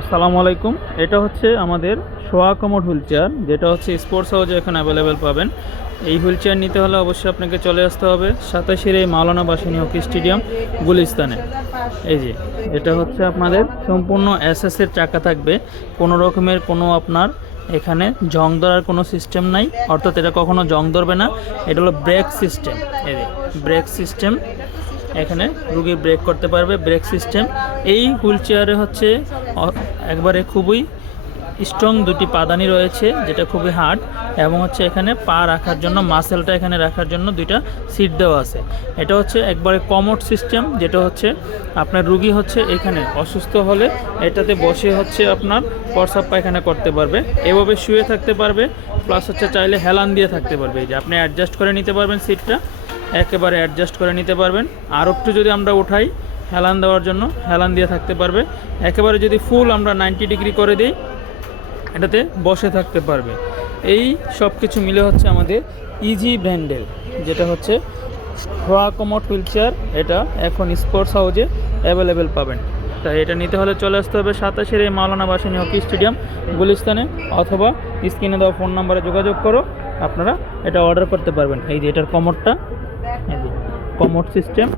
আসসালামু আলাইকুম। এটা হচ্ছে আমাদের শোয়া কমোড হুইল চেয়ার, যেটা হচ্ছে স্পোর্টস হাউজে এখন অ্যাভেলেবেল পাবেন। এই হুইল চেয়ার নিতে হলে অবশ্যই আপনাকে চলে আসতে হবে 27-এর এই মাওলানা ভাসানী হকি স্টেডিয়াম গুলিস্তানে। এই যে এটা হচ্ছে আপনাদের সম্পূর্ণ এসএসের চাকা থাকবে, কোনো রকমের কোনো আপনার এখানে জং ধরার কোনো সিস্টেম নাই, অর্থাৎ এটা কখনো জং ধরবে না। এটা হলো ব্রেক সিস্টেম। এই যে ব্রেক সিস্টেম, এখানে রুগী ব্রেক করতে পারবে, ব্রেক সিস্টেম। এই হুইল চেয়ারে হচ্ছে একবারে খুবই স্ট্রং দুটি পাদানি রয়েছে, যেটা খুবই হার্ড, এবং হচ্ছে এখানে পা রাখার জন্য মাসেলটা এখানে রাখার জন্য দুইটা সিট দেওয়া আছে। এটা হচ্ছে একবারে কমোড সিস্টেম, যেটা হচ্ছে আপনার রুগী হচ্ছে এখানে অসুস্থ হলে এটাতে বসে হচ্ছে আপনার প্রস্রাব পায়খানা করতে পারবে, এভাবে শুয়ে থাকতে পারবে, প্লাস হচ্ছে চাইলে হেলান দিয়ে থাকতে পারবে। এই যে আপনি অ্যাডজাস্ট করে নিতে পারবেন, সিটটা একেবারে অ্যাডজাস্ট করে নিতে পারবেন। আর একটু যদি আমরা উঠাই হেলান দেওয়ার জন্য, হেলান দিয়ে থাকতে পারবে। একেবারে যদি ফুল আমরা 90 ডিগ্রি করে দিই, এটাতে বসে থাকতে পারবে। এই সব কিছু মিলে হচ্ছে আমাদের ইজি ব্র্যান্ডের, যেটা হচ্ছে শোয়া কমোড হুইল চেয়ার। এটা এখন স্পোর্টস হাউজে অ্যাভেলেবেল পাবেন। তাই এটা নিতে হলে চলে আসতে হবে 27-এর এই মাওলানা ভাসানী হকি স্টেডিয়াম গুলিস্তানে, অথবা স্ক্রিনে দেওয়া ফোন নাম্বারে যোগাযোগ করো, আপনারা এটা অর্ডার করতে পারবেন। এই যে এটার কমোডটা, এই যে কমোড সিস্টেম।